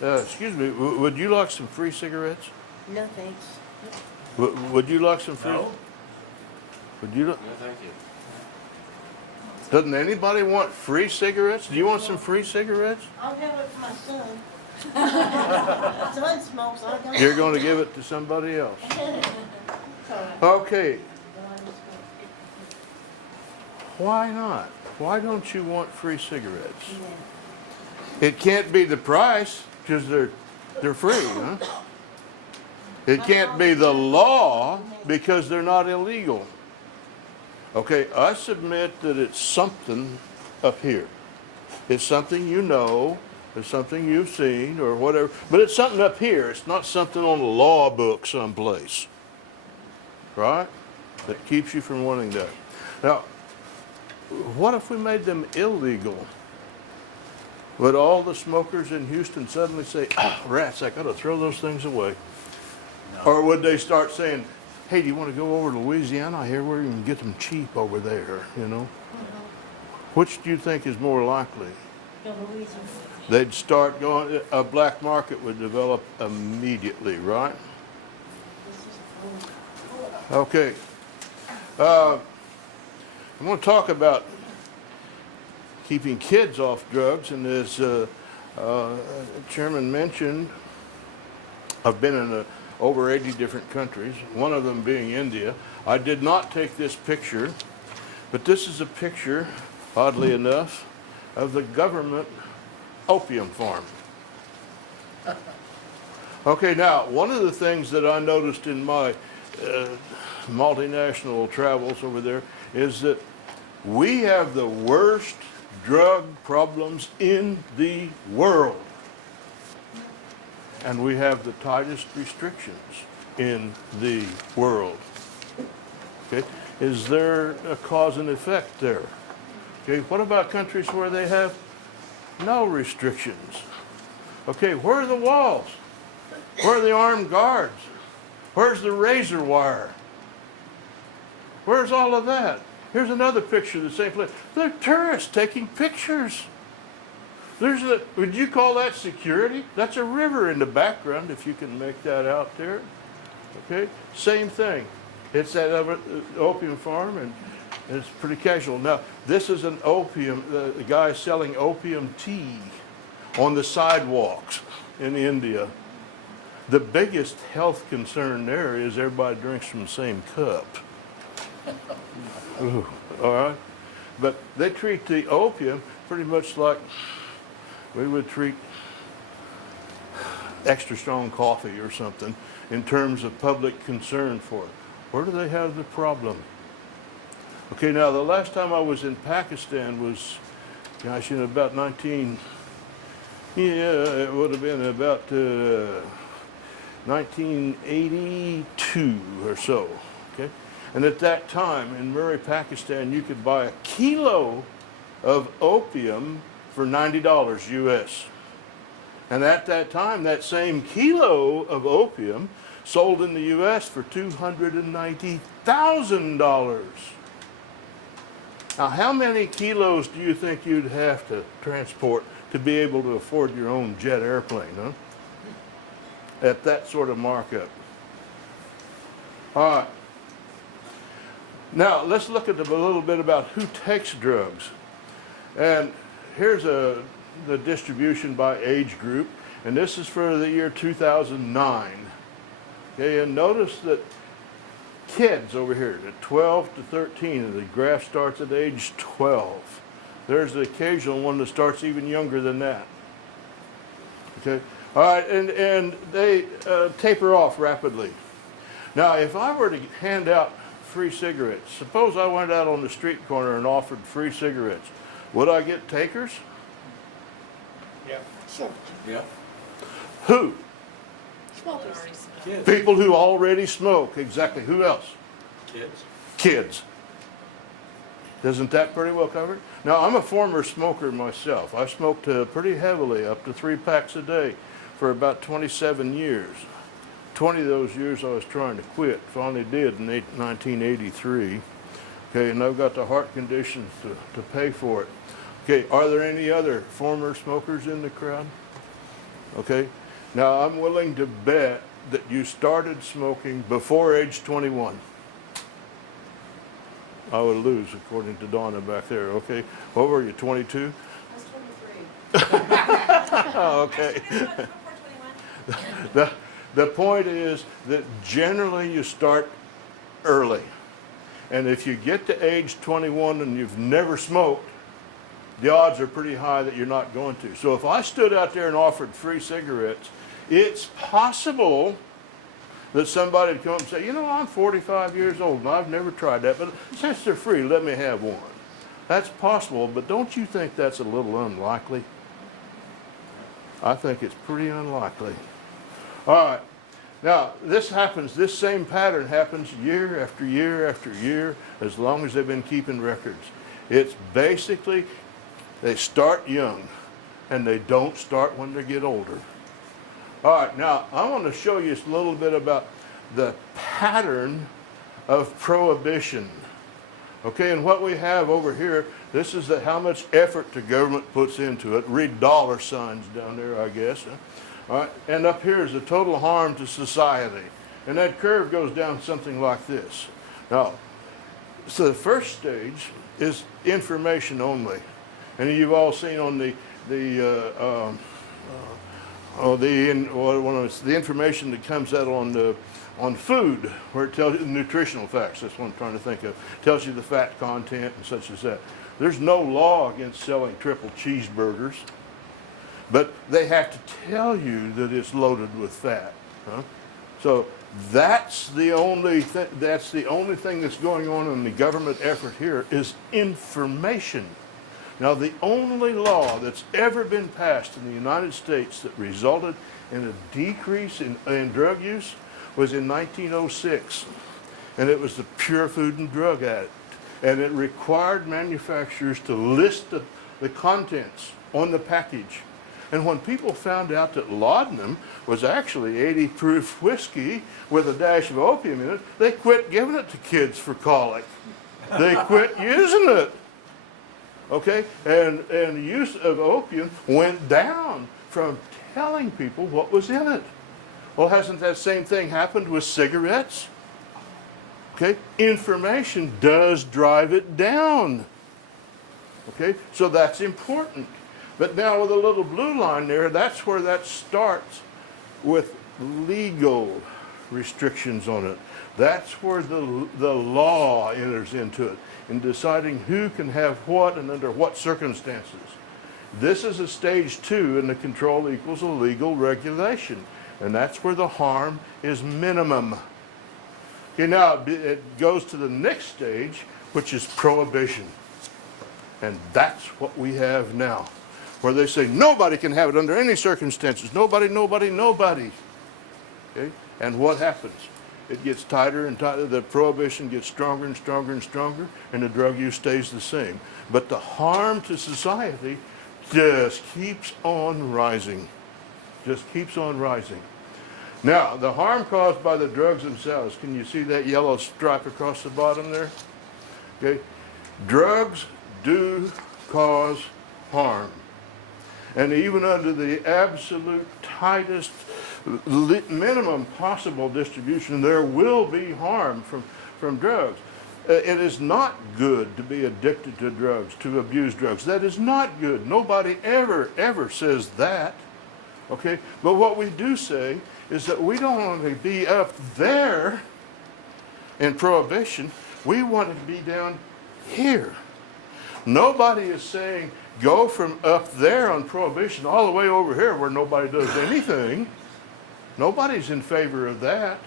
Excuse me, would you like some free cigarettes? No, thanks. Would you like some free? No? Would you? No, thank you. Doesn't anybody want free cigarettes? Do you want some free cigarettes? I'll have it for my son. My son smokes, I don't. You're going to give it to somebody else. Sorry. Okay, why not? Why don't you want free cigarettes? It can't be the price, because they're free, huh? It can't be the law, because they're not illegal. Okay, I submit that it's something up here. It's something you know, it's something you've seen, or whatever, but it's something up here. It's not something on a law book someplace, right? That keeps you from wanting that. Now, what if we made them illegal? Would all the smokers in Houston suddenly say, ah, rats, I gotta throw those things away? No. Or would they start saying, hey, do you want to go over to Louisiana? I hear where you can get them cheap over there, you know? Which do you think is more likely? Go to Louisiana. They'd start going, a black market would develop immediately, right? Okay. I'm going to talk about keeping kids off drugs, and as Chairman mentioned, I've been in over 80 different countries, one of them being India. I did not take this picture, but this is a picture, oddly enough, of the government opium farm. Okay, now, one of the things that I noticed in my multinational travels over there is that we have the worst drug problems in the world. And we have the tightest restrictions in the world. Okay, is there a cause and effect there? Okay, what about countries where they have no restrictions? Okay, where are the walls? Where are the armed guards? Where's the razor wire? Where's all of that? Here's another picture of the same place. They're tourists taking pictures. Would you call that security? That's a river in the background, if you can make that out there. Okay, same thing. It's that opium farm, and it's pretty casual. Now, this is an opium, the guy selling opium tea on the sidewalks in India. The biggest health concern there is everybody drinks from the same cup. Ooh, all right? But they treat the opium pretty much like we would treat extra strong coffee or something in terms of public concern for it. Where do they have the problem? Okay, now the last time I was in Pakistan was, gosh, in about it would have been about 1982 or so, okay? And at that time in Murree, Pakistan, you could buy a kilo of opium for $90 US. And at that time, that same kilo of opium sold in the US for $290,000. Now, how many kilos do you think you'd have to transport to be able to afford your own jet airplane, huh? At that sort of markup. All right. Now, let's look at a little bit about who takes drugs. And here's the distribution by age group, and this is for the year 2009. Okay, and notice that kids over here, the 12 to 13, and the graph starts at age 12. There's the occasional one that starts even younger than that. Okay, all right, and they taper off rapidly. Now, if I were to hand out free cigarettes, suppose I went out on the street corner and offered free cigarettes, would I get takers? Yeah. Sure. Yeah. Who? Smokers. Kids. People who already smoke. Exactly. Who else? Kids. Kids. Isn't that pretty well covered? Now, I'm a former smoker myself. I smoked pretty heavily, up to 3 packs a day, for about 27 years. 20 of those years I was trying to quit. Finally did in 1983. Okay, and I've got the heart conditions to pay for it. Okay, are there any other former smokers in the crowd? Okay? Now, I'm willing to bet that you started smoking before age 21. I would lose, according to Donna back there, okay? What were you, 22? I was 23. Oh, okay. Before 21. The point is that generally you start early. And if you get to age 21 and you've never smoked, the odds are pretty high that you're not going to. So if I stood out there and offered free cigarettes, it's possible that somebody would come up and say, you know, I'm 45 years old and I've never tried that, but since they're free, let me have one. That's possible, but don't you think that's a little unlikely? I think it's pretty unlikely. All right. Now, this same pattern happens year after year after year, as long as they've been keeping records. It's basically, they start young, and they don't start when they get older. All right, now, I want to show you a little bit about the pattern of prohibition. Okay, and what we have over here, this is how much effort the government puts into it. Read dollar signs down there, I guess. All right, and up here is the total harm to society. And that curve goes down something like this. Now, so the first stage is information only. And you've all seen on the information that comes out on food, where it tells you the nutritional facts. That's what I'm trying to think of. It tells you the fat content and such as that. There's no law against selling triple cheeseburgers, but they have to tell you that it's loaded with fat. Huh? So that's the only thing that's going on in the government effort here is information. Now, the only law that's ever been passed in the United States that resulted in a decrease in drug use was in 1906, and it was the Pure Food and Drug Act, and it required manufacturers to list the contents on the package. And when people found out that laudanum was actually 80 proof whiskey with a dash of opium in it, they quit giving it to kids for colic. They quit using it. Okay, and the use of opium went down from telling people what was in it. Well, hasn't that same thing happened with cigarettes? Okay, information does drive it down. Okay, so that's important. But now with a little blue line there, that's where that starts with legal restrictions on it. That's where the law enters into it, in deciding who can have what and under what circumstances. This is a stage 2 in the control equals illegal regulation, and that's where the harm is minimum. Okay, now it goes to the next stage, which is prohibition. And that's what we have now, where they say nobody can have it under any circumstances. Nobody, nobody, nobody. Okay? And what happens? It gets tighter and tighter. The prohibition gets stronger and stronger and stronger, and the drug use stays the same. But the harm to society just keeps on rising. Just keeps on rising. Now, the harm caused by the drugs themselves, can you see that yellow stripe across the bottom there? Okay. Drugs do cause harm. And even under the absolute tightest minimum possible distribution, there will be harm from drugs. It is not good to be addicted to drugs, to abuse drugs. That is not good. Nobody ever says that. Okay? But what we do say is that we don't want to be up there in prohibition. We want to be down here. Nobody is saying go from up there on prohibition all the way over here where nobody does anything. Nobody's in favor of that.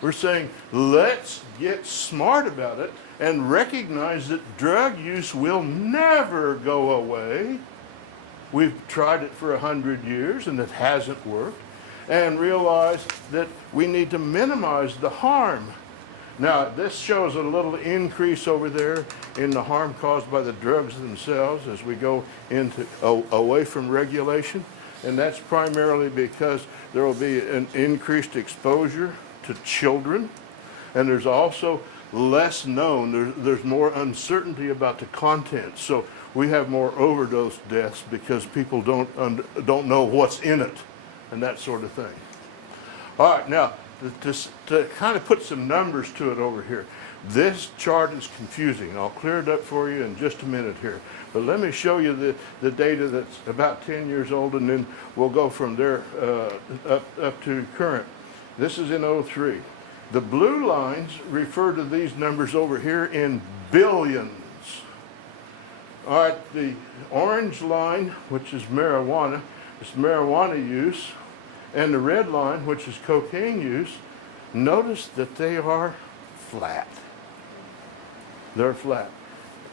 We're saying let's get smart about it and recognize that drug use will never go away. We've tried it for 100 years and it hasn't worked. And realize that we need to minimize the harm. Now, this shows a little increase over there in the harm caused by the drugs themselves as we go into away from regulation. And that's primarily because there will be an increased exposure to children. And there's also less known. There's more uncertainty about the content. So we have more overdose deaths because people don't know what's in it and that sort of thing. All right, now to kind of put some numbers to it over here. This chart is confusing. I'll clear it up for you in just a minute here. But let me show you the data that's about 10 years old, and then we'll go from there up to current. This is in '03. The blue lines refer to these numbers over here in billions. All right, the orange line, which is marijuana, is marijuana use, and the red line, which is cocaine use, notice that they are flat. They're flat.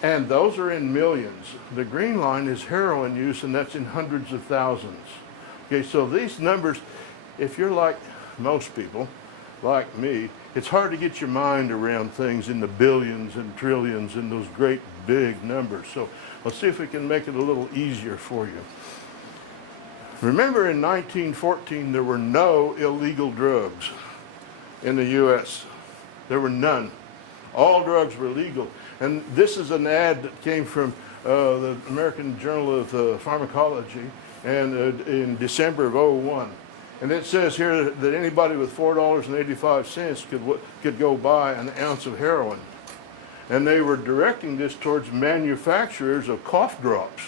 And those are in millions. The green line is heroin use, and that's in hundreds of thousands. Okay, so these numbers, if you're like most people, like me, it's hard to get your mind around things in the billions and trillions and those great big numbers. So let's see if we can make it a little easier for you. Remember in 1914, there were no illegal drugs in the U.S. There were none. All drugs were legal. And this is an ad that came from the American Journal of Pharmacology and in December of '01. And it says here that anybody with $4.85 could go buy an ounce of heroin. And they were directing this towards manufacturers of cough drops.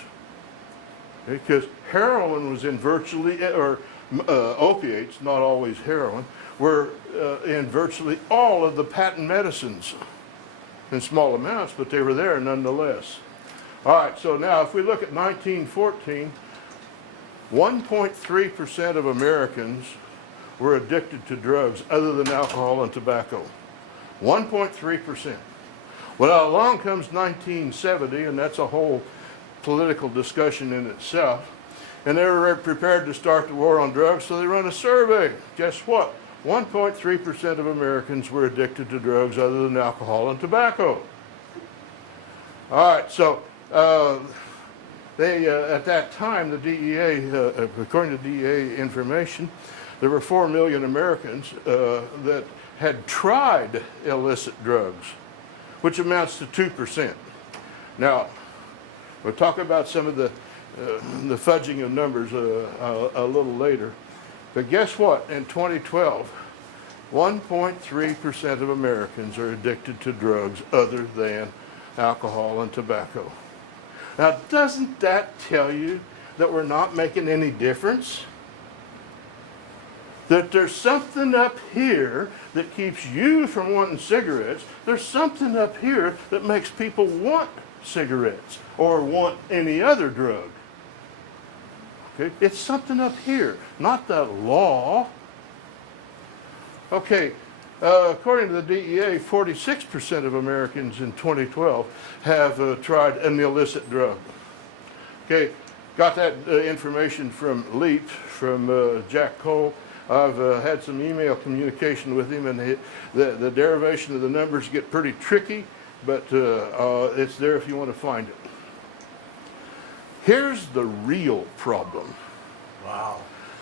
Because heroin was in virtually, or opiates, not always heroin, were in virtually all of the patent medicines. In small amounts, but they were there nonetheless. All right, so now if we look at 1914, 1.3% of Americans were addicted to drugs other than alcohol and tobacco. 1.3%. Well, along comes 1970, and that's a whole political discussion in itself. And they were prepared to start the war on drugs, so they run a survey. Guess what? 1.3% of Americans were addicted to drugs other than alcohol and tobacco. All right, so at that time, the DEA, according to DEA information, there were 4 million Americans that had tried illicit drugs, which amounts to 2%. Now, we'll talk about some of the fudging of numbers a little later. But guess what? In 2012, 1.3% of Americans are addicted to drugs other than alcohol and tobacco. Now, doesn't that tell you that we're not making any difference? That there's something up here that keeps you from wanting cigarettes. There's something up here that makes people want cigarettes or want any other drug. Okay? It's something up here, not the law. Okay, according to the DEA, 46% of Americans in 2012 have tried an illicit drug. Okay, got that information from LEAP, from Jack Cole. I've had some email communication with him, and the derivation of the numbers get pretty tricky, but it's there if you want to find it. Here's the real problem. Wow.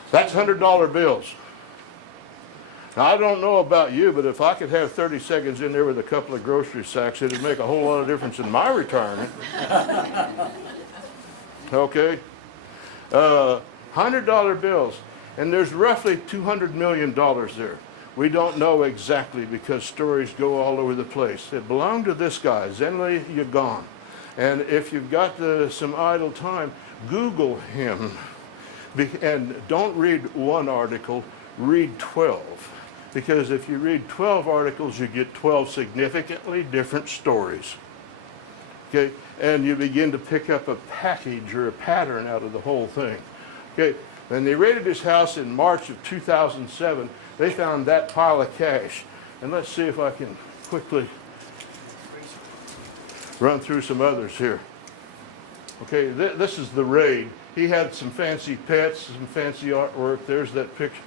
That's $100 bills. Now, I don't know about you, but if I could have 30 seconds in there with a couple of grocery sacks, it'd make a whole lot of difference in my retirement. Okay? $100 bills. And there's roughly $200 million there. We don't know exactly because stories go all over the place. It belonged to this guy, Veley. And if you've got some idle time, Google him. And don't read one article, read 12. Because if you read 12 articles, you get 12 significantly different stories. Okay? And you begin to pick up a package or a pattern out of the whole thing. Okay? When they raided his house in March of 2007, they found that pile of cash. And let's see if I can quickly run through some others here. Okay, this is the raid. He had some fancy pets, some fancy artwork. There's that picture.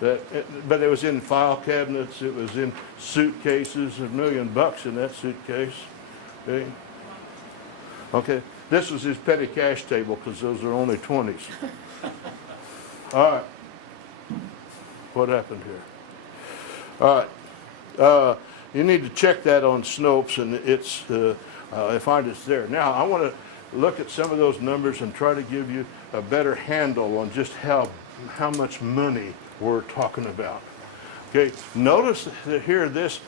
But it was in file cabinets. It was in suitcases. $1 million in that suitcase. Okay. Okay. This was his petty cash table because those are only 20s. All right. What happened here? All right. You need to check that on Snopes, and it's, I find it's there. Now, I want to look at some of those numbers and try to give you a better handle on just how much money we're talking about. Okay, notice that here this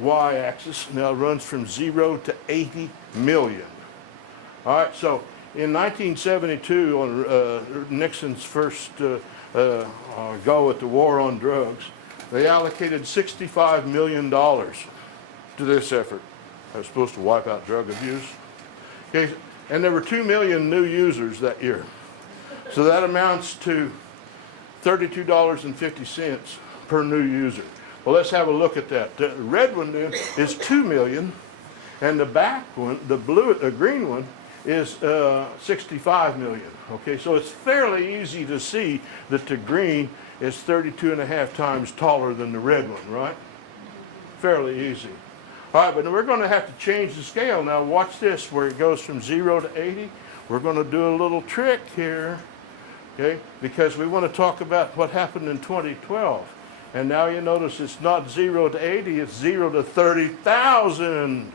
y-axis now runs from 0 to 80 million. All right, so in 1972, on Nixon's first go at the war on drugs, they allocated $65 million to this effort. That was supposed to wipe out drug abuse. Okay, and there were 2 million new users that year. So that amounts to $32.50 per new user. Well, let's have a look at that. The red one then is 2 million, and the back one, the green one, is 65 million. Okay, so it's fairly easy to see that the green is 32.5 times taller than the red one, right? Fairly easy. All right, but we're going to have to change the scale. Now watch this, where it goes from 0 to 80. We're going to do a little trick here, okay? Because we want to talk about what happened in 2012. And now you notice it's not 0 to 80, it's 0 to 30,000.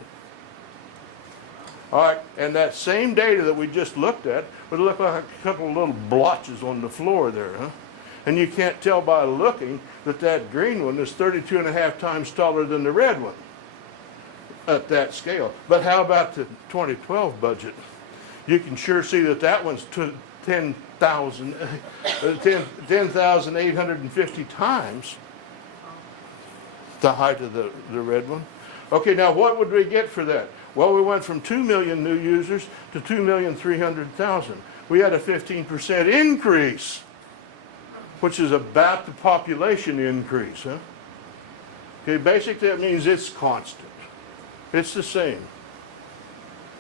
All right, and that same data that we just looked at would look like a couple of little blotches on the floor there, huh? And you can't tell by looking that that green one is 32.5 times taller than the red one at that scale. But how about the 2012 budget? You can sure see that that one's 10,850 times the height of the red one. Okay, now what would we get for that? Well, we went from 2 million new users to 2,300,000. We had a 15% increase, which is about the population increase, huh? Okay, basically that means it's constant. It's the same.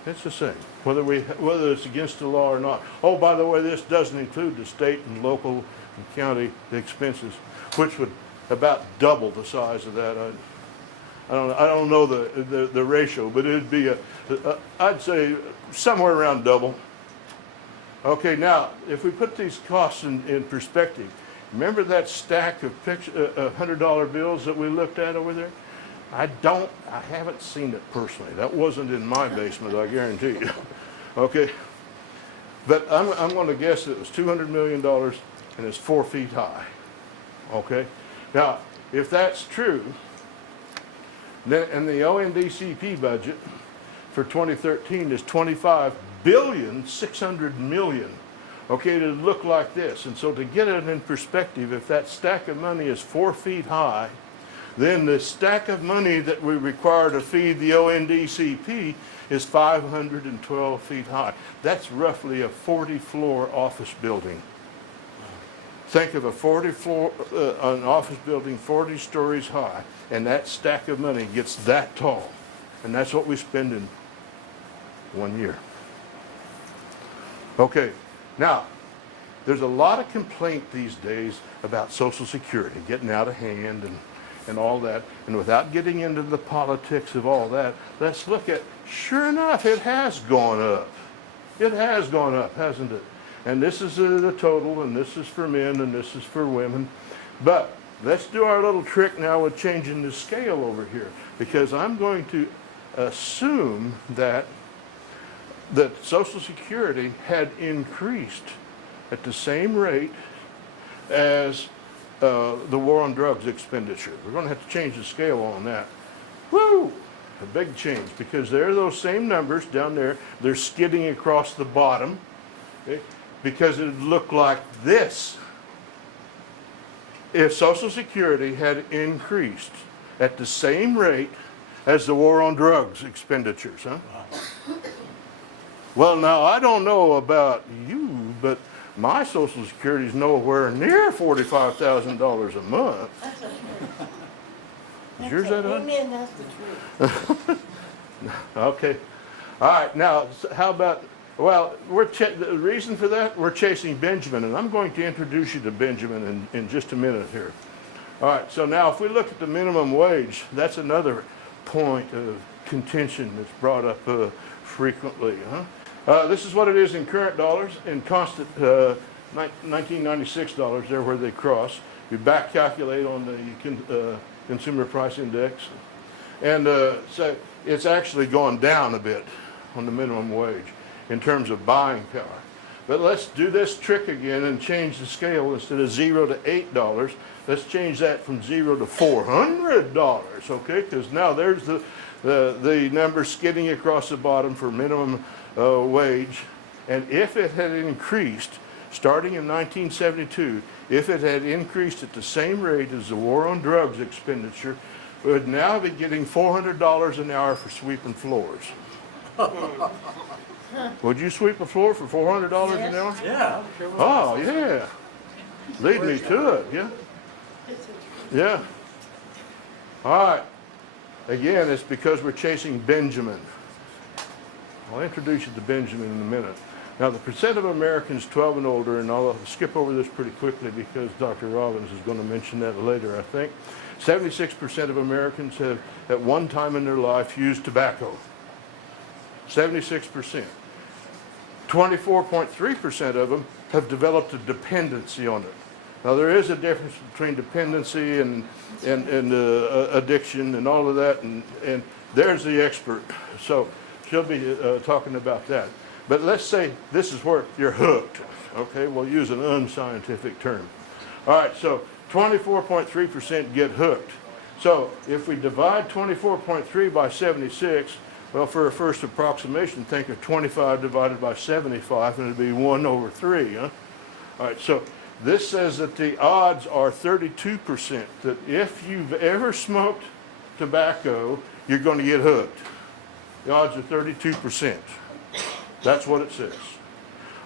It's the same, whether it's against the law or not. Oh, by the way, this doesn't include the state and local and county expenses, which would about double the size of that. I don't know the ratio, but it'd be I'd say somewhere around double. Okay, now if we put these costs in perspective, remember that stack of $100 bills that we looked at over there? I haven't seen it personally. That wasn't in my basement, I guarantee you. Okay, but I'm going to guess that it was $200 million and it's 4 feet high. Okay, now if that's true, then and the ONDCP budget for 2013 is $25,600,000,000. Okay, to look like this, and so to get it in perspective, if that stack of money is 4 feet high, then the stack of money that we require to feed the ONDCP is 512 feet high. That's roughly a 40-floor office building. Think of a 40-floor, an office building 40 stories high, and that stack of money gets that tall. And that's what we spend in 1 year. Okay, now, there's a lot of complaint these days about Social Security getting out of hand and all that. And without getting into the politics of all that, let's look at, sure enough, it has gone up. It has gone up, hasn't it? And this is the total, and this is for men, and this is for women. But let's do our little trick now with changing the scale over here, because I'm going to assume that Social Security had increased at the same rate as the war on drugs expenditure. We're going to have to change the scale on that. Woo! A big change, because there are those same numbers down there. They're skidding across the bottom, okay? Because it would look like this if Social Security had increased at the same rate as the war on drugs expenditures, huh? Well, now, I don't know about you, but my Social Security is nowhere near $45,000 a month. That's the truth. Is yours that high? Amen, that's the truth. Okay. All right, now, how about, well, the reason for that, we're chasing Benjamin, and I'm going to introduce you to Benjamin in just a minute here. All right, so now if we look at the minimum wage, that's another point of contention that's brought up frequently, huh? This is what it is in current dollars, in constant 1996 dollars, there where they cross. We back calculate on the consumer price index. And so it's actually gone down a bit on the minimum wage in terms of buying power. But let's do this trick again and change the scale. Instead of $0 to $8, let's change that from $0 to $400, okay? Because now there's the number skidding across the bottom for minimum wage. And if it had increased, starting in 1972, if it had increased at the same rate as the war on drugs expenditure, we would now be getting $400 an hour for sweeping floors. Would you sweep a floor for $400 an hour? Yeah. Oh, yeah. Lead me to it, yeah. Yeah. All right. Again, it's because we're chasing Benjamin. I'll introduce you to Benjamin in a minute. Now, the percent of Americans 12 and older, and I'll skip over this pretty quickly because Dr. Robbins is going to mention that later, I think. 76% of Americans have, at one time in their life, used tobacco. 76%. 24.3% of them have developed a dependency on it. Now, there is a difference between dependency and addiction and all of that, and there's the expert. So she'll be talking about that. But let's say this is where you're hooked. Okay, we'll use an unscientific term. All right, so 24.3% get hooked. So if we divide 24.3 by 76, well, for a first approximation, think of 25 divided by 75, and it'd be 1 over 3, huh? All right, so this says that the odds are 32% that if you've ever smoked tobacco, you're going to get hooked. The odds are 32%. That's what it says.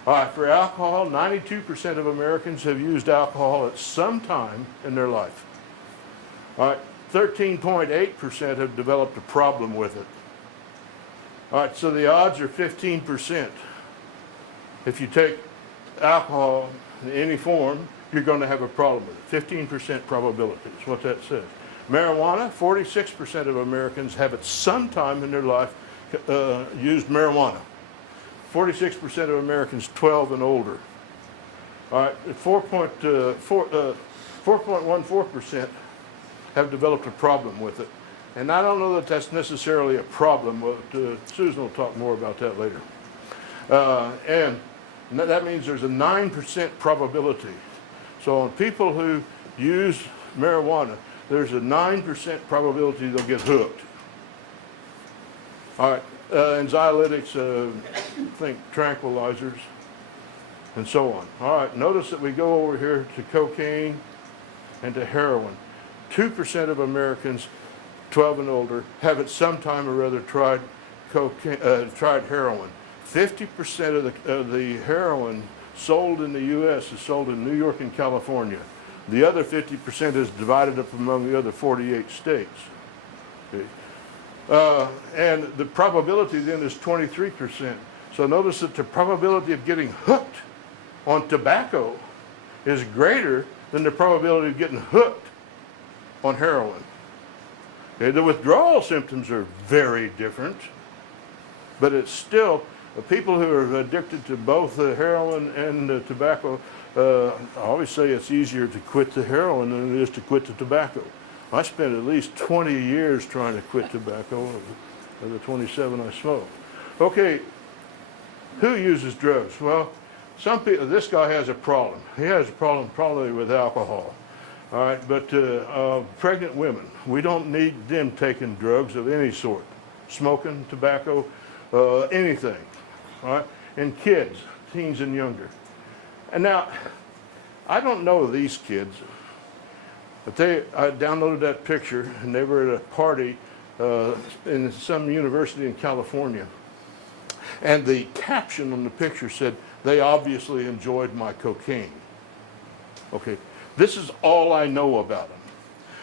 All right, for alcohol, 92% of Americans have used alcohol at some time in their life. All right, 13.8% have developed a problem with it. All right, so the odds are 15%. If you take alcohol in any form, you're going to have a problem with it. 15% probability is what that says. Marijuana, 46% of Americans have at some time in their life used marijuana. 46% of Americans 12 and older. All right, 4.14% have developed a problem with it. And I don't know that that's necessarily a problem. Susan will talk more about that later. And that means there's a 9% probability. So on people who use marijuana, there's a 9% probability they'll get hooked. All right, anxiolytics, think tranquilizers, and so on. All right, notice that we go over here to cocaine and to heroin. 2% of Americans 12 and older have at some time or other tried heroin. 50% of the heroin sold in the U.S. is sold in New York and California. The other 50% is divided up among the other 48 states. Okay. And the probability then is 23%. So notice that the probability of getting hooked on tobacco is greater than the probability of getting hooked on heroin. Okay, the withdrawal symptoms are very different, but it's still, people who are addicted to both the heroin and the tobacco, I always say it's easier to quit the heroin than it is to quit the tobacco. I spent at least 20 years trying to quit tobacco of the 27 I smoked. Okay, who uses drugs? Well, some people, this guy has a problem. He has a problem probably with alcohol. All right, but pregnant women, we don't need them taking drugs of any sort. Smoking, tobacco, anything. All right, and kids, teens and younger. And now, I don't know these kids, but I downloaded that picture, and they were at a party in some university in California. And the caption on the picture said, "They obviously enjoyed my cocaine." Okay, this is all I know about them.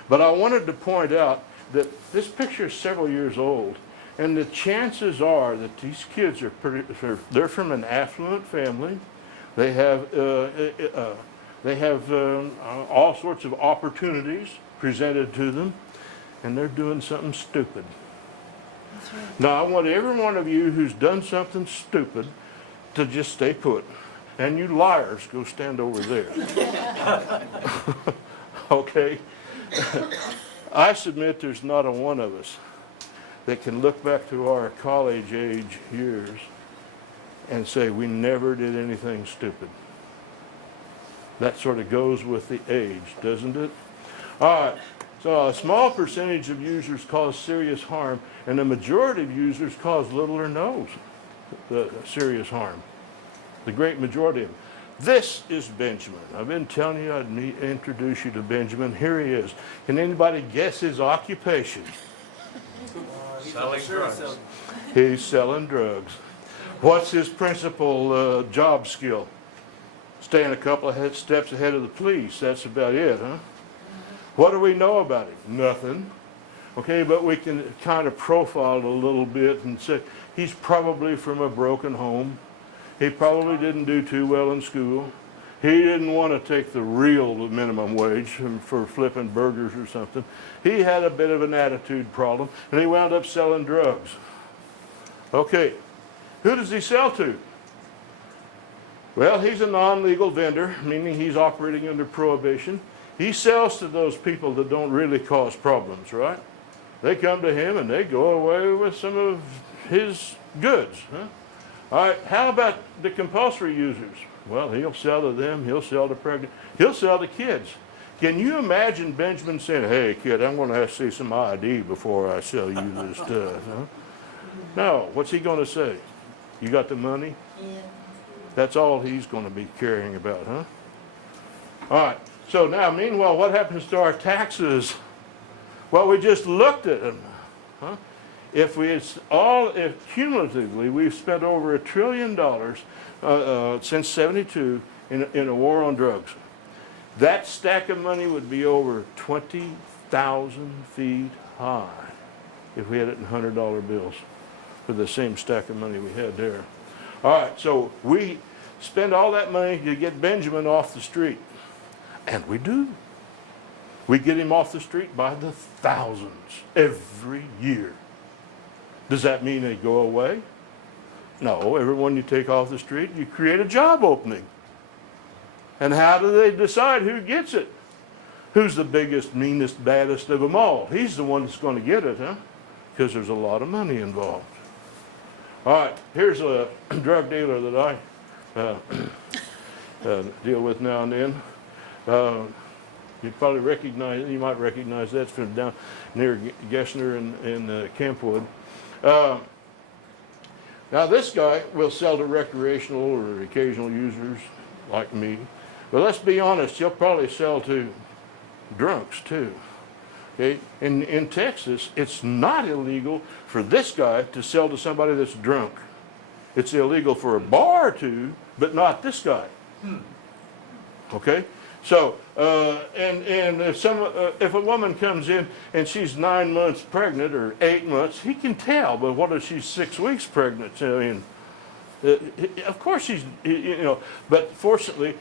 But I wanted to point out that this picture is several years old, and the chances are that these kids are they're from an affluent family. They have all sorts of opportunities presented to them, and they're doing something stupid. That's right. Now, I want every one of you who's done something stupid to just stay put. And you liars, go stand over there. Okay? I submit there's not a one of us that can look back to our college age years and say we never did anything stupid. That sort of goes with the age, doesn't it? All right, so a small percentage of users cause serious harm, and the majority of users cause little or no serious harm. The great majority of them. This is Benjamin. I've been telling you I'd introduce you to Benjamin. Here he is. Can anybody guess his occupation? Selling drugs. He's selling drugs. What's his principal job skill? Staying a couple of steps ahead of the police. That's about it, huh? What do we know about him? Nothing. Okay, but we can kind of profile it a little bit and say he's probably from a broken home. He probably didn't do too well in school. He didn't want to take the real minimum wage for flipping burgers or something. He had a bit of an attitude problem, and he wound up selling drugs. Okay, who does he sell to? Well, he's a non-legal vendor, meaning he's operating under prohibition. He sells to those people that don't really cause problems, right? They come to him and they go away with some of his goods, huh? All right, how about the compulsory users? Well, he'll sell to them, he'll sell to pregnant, he'll sell to kids. Can you imagine Benjamin saying, hey kid, I'm going to have to see some ID before I sell you this stuff, huh? No, what's he going to say? You got the money? Yeah. That's all he's going to be caring about, huh? All right, so now meanwhile, what happens to our taxes? Well, we just looked at them, huh? If cumulatively, we've spent over $1 trillion since '72 in a war on drugs. That stack of money would be over 20,000 feet high if we had it in $100 bills for the same stack of money we had there. All right, so we spend all that money to get Benjamin off the street, and we do. We get him off the street by the thousands every year. Does that mean they go away? No, everyone you take off the street, you create a job opening. And how do they decide who gets it? Who's the biggest, meanest, baddest of them all? He's the one that's going to get it, huh? Because there's a lot of money involved. All right, here's a drug dealer that I deal with now and then. You probably recognize, you might recognize that's from down near Gessner and Kempwood. Now this guy will sell to recreational or occasional users like me, but let's be honest, he'll probably sell to drunks too. Okay? In Texas, it's not illegal for this guy to sell to somebody that's drunk. It's illegal for a bar to, but not this guy. Okay? So, and if a woman comes in and she's 9 months pregnant or 8 months, he can tell. But what if she's 6 weeks pregnant? I mean, of course she's, you know. But fortunately,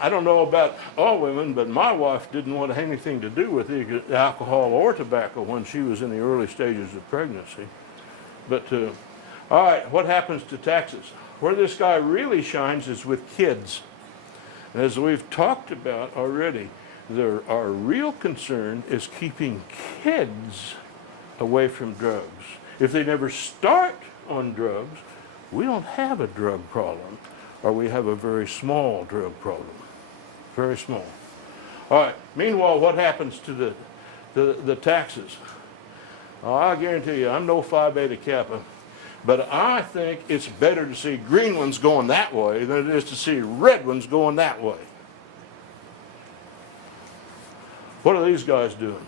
I don't know about all women, but my wife didn't want to have anything to do with either alcohol or tobacco when she was in the early stages of pregnancy. But all right, what happens to taxes? Where this guy really shines is with kids. As we've talked about already, our real concern is keeping kids away from drugs. If they never start on drugs, we don't have a drug problem, or we have a very small drug problem. Very small. All right, meanwhile, what happens to the taxes? I guarantee you, I'm no Phi Beta Kappa, but I think it's better to see green ones going that way than it is to see red ones going that way. What are these guys doing?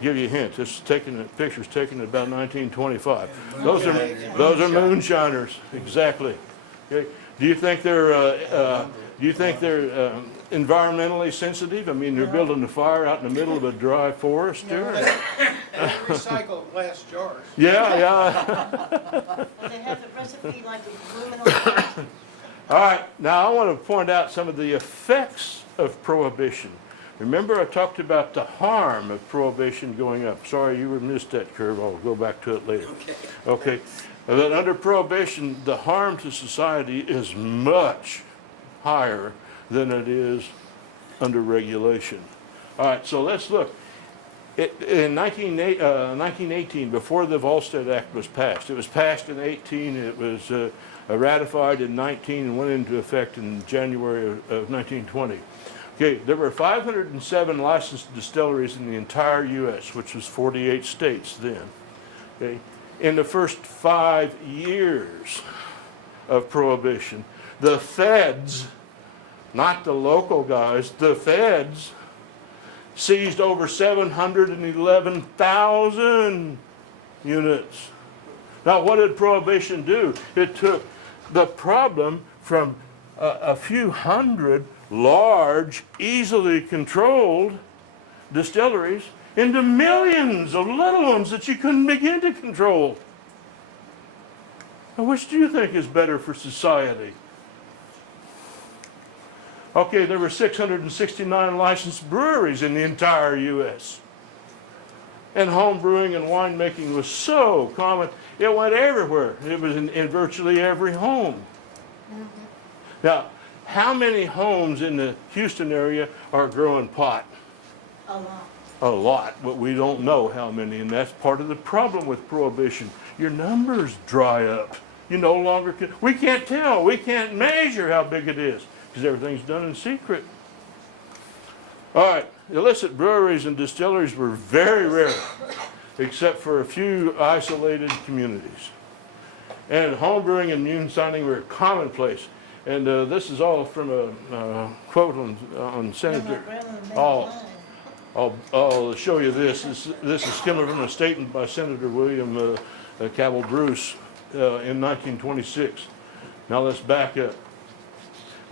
Give you a hint. This is pictures taken in about 1925. Those are moonshiners, exactly. Okay. Do you think they're environmentally sensitive? I mean, they're building a fire out in the middle of a dry forest there. Recycle glass jars. Yeah. They have the recipe like aluminum. All right, now I want to point out some of the effects of prohibition. Remember I talked about the harm of prohibition going up. Sorry, you missed that curve. I'll go back to it later. Okay. That under prohibition, the harm to society is much higher than it is under regulation. All right, so let's look. In 1918, before the Volstead Act was passed, it was passed in 18, it was ratified in 19 and went into effect in January of 1920. Okay, there were 507 licensed distilleries in the entire U.S., which was 48 states then. Okay, in the first 5 years of Prohibition, the feds, not the local guys, the feds seized over 711,000 units. Now, what did Prohibition do? It took the problem from a few hundred large, easily controlled distilleries into millions of little ones that you couldn't begin to control. Now, which do you think is better for society? Okay, there were 669 licensed breweries in the entire U.S. And home brewing and winemaking was so common, it went everywhere. It was in virtually every home. Now, how many homes in the Houston area are growing pot? A lot. A lot, but we don't know how many, and that's part of the problem with Prohibition. Your numbers dry up. You no longer can, we can't tell, we can't measure how big it is, because everything's done in secret. All right, illicit breweries and distilleries were very rare, except for a few isolated communities. And home brewing and mune signing were commonplace. And this is all from a quote on Senator. I'll show you this. This is coming from a statement by Senator William Cabell Bruce in 1926. Now let's back up.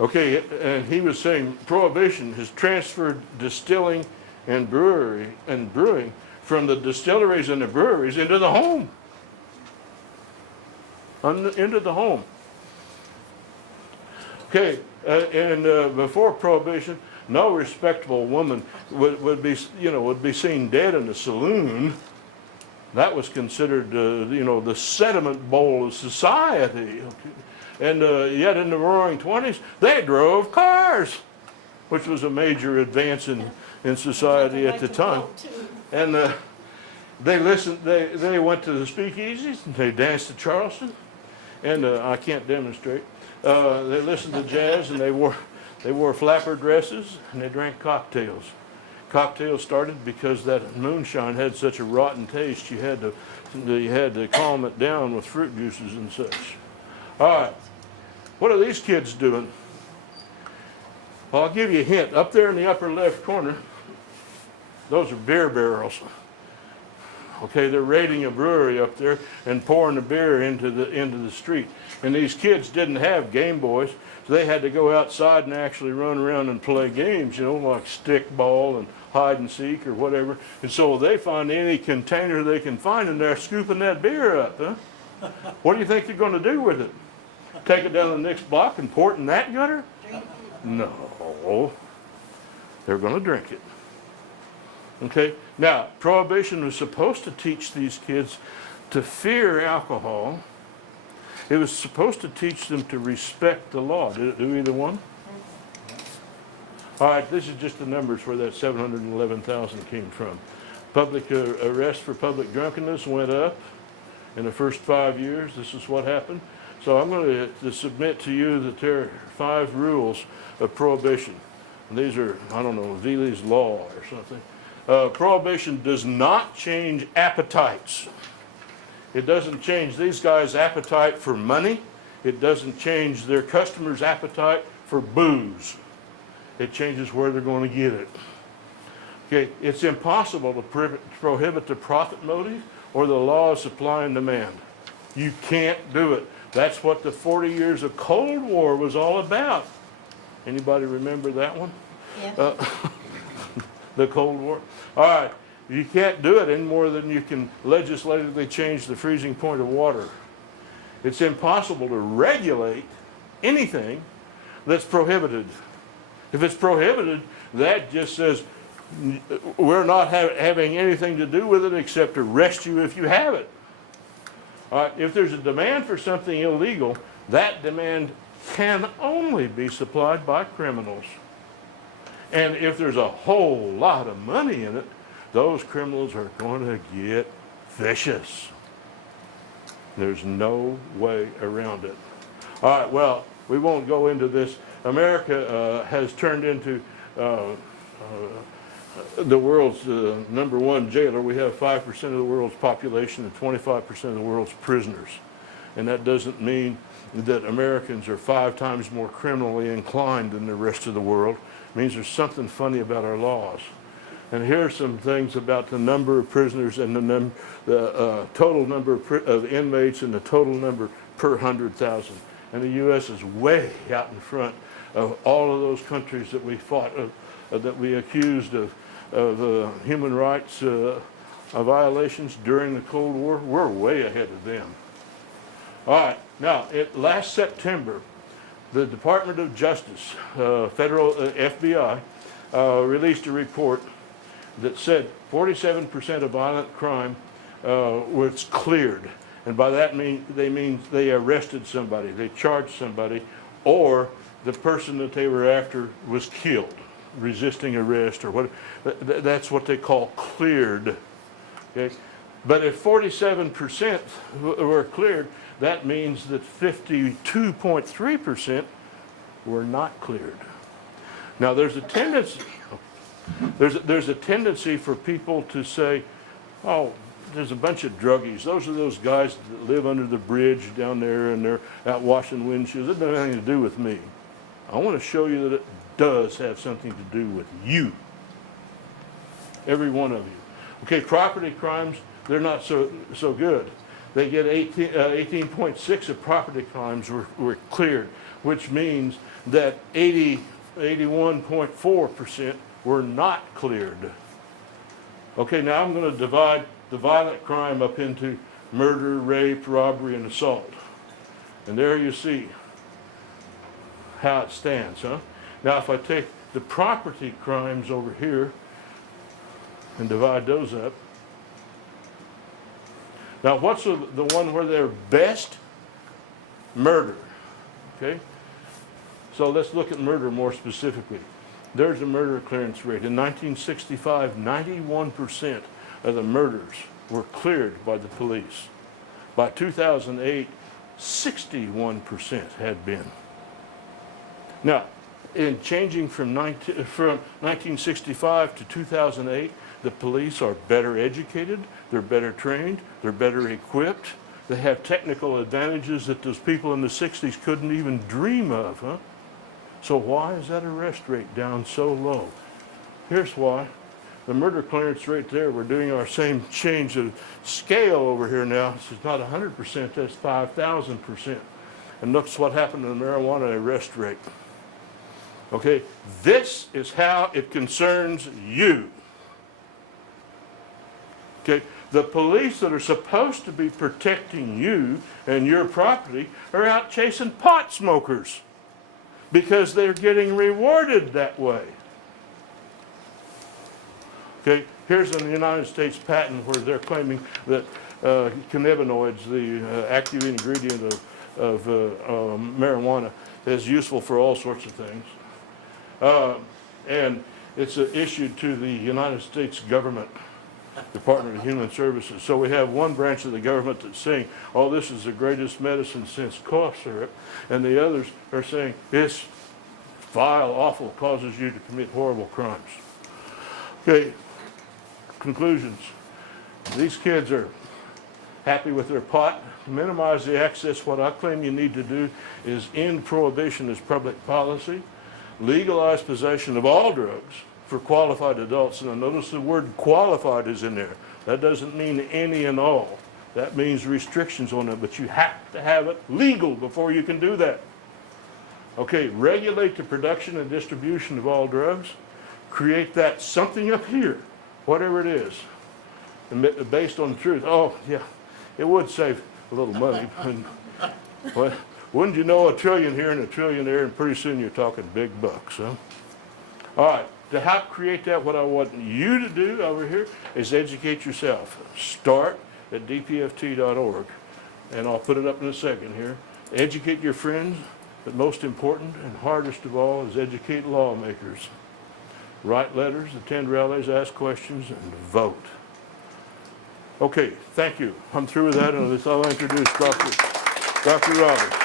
Okay, and he was saying Prohibition has transferred distilling and brewing from the distilleries and the breweries into the home. Into the home. Okay, and before Prohibition, no respectable woman would be seen dead in a saloon. That was considered, the sediment bowl of society. And yet in the Roaring '20s, they drove cars, which was a major advance in society at the time. And they listened. They went to the speakeasies and they danced to Charleston. And I can't demonstrate. They listened to jazz and they wore flapper dresses and they drank cocktails. Cocktails started because that moonshine had such a rotten taste. You had to calm it down with fruit juices and such. All right, what are these kids doing? Well, I'll give you a hint. Up there in the upper left corner, those are beer barrels. Okay, they're raiding a brewery up there and pouring the beer into the street. And these kids didn't have Game Boys, so they had to go outside and actually run around and play games, like stick ball and hide and seek or whatever. And so they find any container they can find and they're scooping that beer up, huh? What do you think they're going to do with it? Take it down the next block and pour it in that gutter? No. They're going to drink it. Okay, now, Prohibition was supposed to teach these kids to fear alcohol. It was supposed to teach them to respect the law. Did it do either one? All right, this is just the numbers where that 711,000 came from. Public arrest for public drunkenness went up in the first 5 years. This is what happened. So I'm going to submit to you that there are 5 rules of Prohibition. And these are, I don't know, Veley's Law or something. Prohibition does not change appetites. It doesn't change these guys' appetite for money. It doesn't change their customers' appetite for booze. It changes where they're going to get it. Okay, it's impossible to prohibit the profit motive or the law of supply and demand. You can't do it. That's what the 40 years of Cold War was all about. Anybody remember that one? Yeah. The Cold War. All right, you can't do it any more than you can legislatively change the freezing point of water. It's impossible to regulate anything that's prohibited. If it's prohibited, that just says we're not having anything to do with it except to arrest you if you have it. All right, if there's a demand for something illegal, that demand can only be supplied by criminals. And if there's a whole lot of money in it, those criminals are going to get vicious. There's no way around it. All right, well, we won't go into this. America has turned into the world's #1 jailer. We have 5% of the world's population and 25% of the world's prisoners. And that doesn't mean that Americans are 5 times more criminally inclined than the rest of the world. It means there's something funny about our laws. And here are some things about the number of prisoners and the total number of inmates and the total number per 100,000. And the U.S. is way out in front of all of those countries that we fought, that we accused of human rights violations during the Cold War. We're way ahead of them. All right, now, last September, the Department of Justice, federal FBI, released a report that said 47% of violent crime was cleared. And by that they mean they arrested somebody, they charged somebody, or the person that they were after was killed, resisting arrest or what. That's what they call cleared. Okay? But if 47% were cleared, that means that 52.3% were not cleared. Now there's a tendency. There's a tendency for people to say, oh, there's a bunch of druggies. Those are those guys that live under the bridge down there and they're out washing windshields. It doesn't have anything to do with me. I want to show you that it does have something to do with you. Every one of you. Okay, property crimes, they're not so good. They get 18.6 of property crimes were cleared, which means that 81.4% were not cleared. Okay, now I'm going to divide the violent crime up into murder, rape, robbery, and assault. And there you see how it stands, huh? Now if I take the property crimes over here and divide those up. Now what's the one where they're best? Murder, okay? So let's look at murder more specifically. There's a murder clearance rate. In 1965, 91% of the murders were cleared by the police. By 2008, 61% had been. Now, in changing from 1965 to 2008, the police are better educated, they're better trained, they're better equipped, they have technical advantages that those people in the 60s couldn't even dream of, huh? So why is that arrest rate down so low? Here's why. The murder clearance rate there, we're doing our same change of scale over here now. This is not 100%, that's 5,000%. And look what happened to the marijuana arrest rate. Okay, this is how it concerns you. Okay, the police that are supposed to be protecting you and your property are out chasing pot smokers because they're getting rewarded that way. Okay, here's a United States patent where they're claiming that cannabinoids, the active ingredient of marijuana, is useful for all sorts of things. And it's issued to the United States government, Department of Human Services. So we have one branch of the government that's saying, oh, this is the greatest medicine since cough syrup, and the others are saying, it's vile, awful, causes you to commit horrible crimes. Okay, conclusions. These kids are happy with their pot. To minimize the access, what I claim you need to do is end prohibition as public policy, legalize possession of all drugs for qualified adults. And notice the word qualified is in there. That doesn't mean any and all. That means restrictions on it, but you have to have it legal before you can do that. Okay, regulate the production and distribution of all drugs. Create that something up here, whatever it is, based on the truth. Oh, yeah, it would save a little money. And, well, wouldn't you know, $1 trillion here and $1 trillion there, and pretty soon you're talking big bucks, huh? All right, to help create that, what I want you to do over here is educate yourself. Start at dpft.org, and I'll put it up in a second here. Educate your friends, but most important and hardest of all is educate lawmakers. write letters, attend rallies, ask questions, and vote. Okay, thank you. I'm through with that, and I'll introduce Dr. Roberts.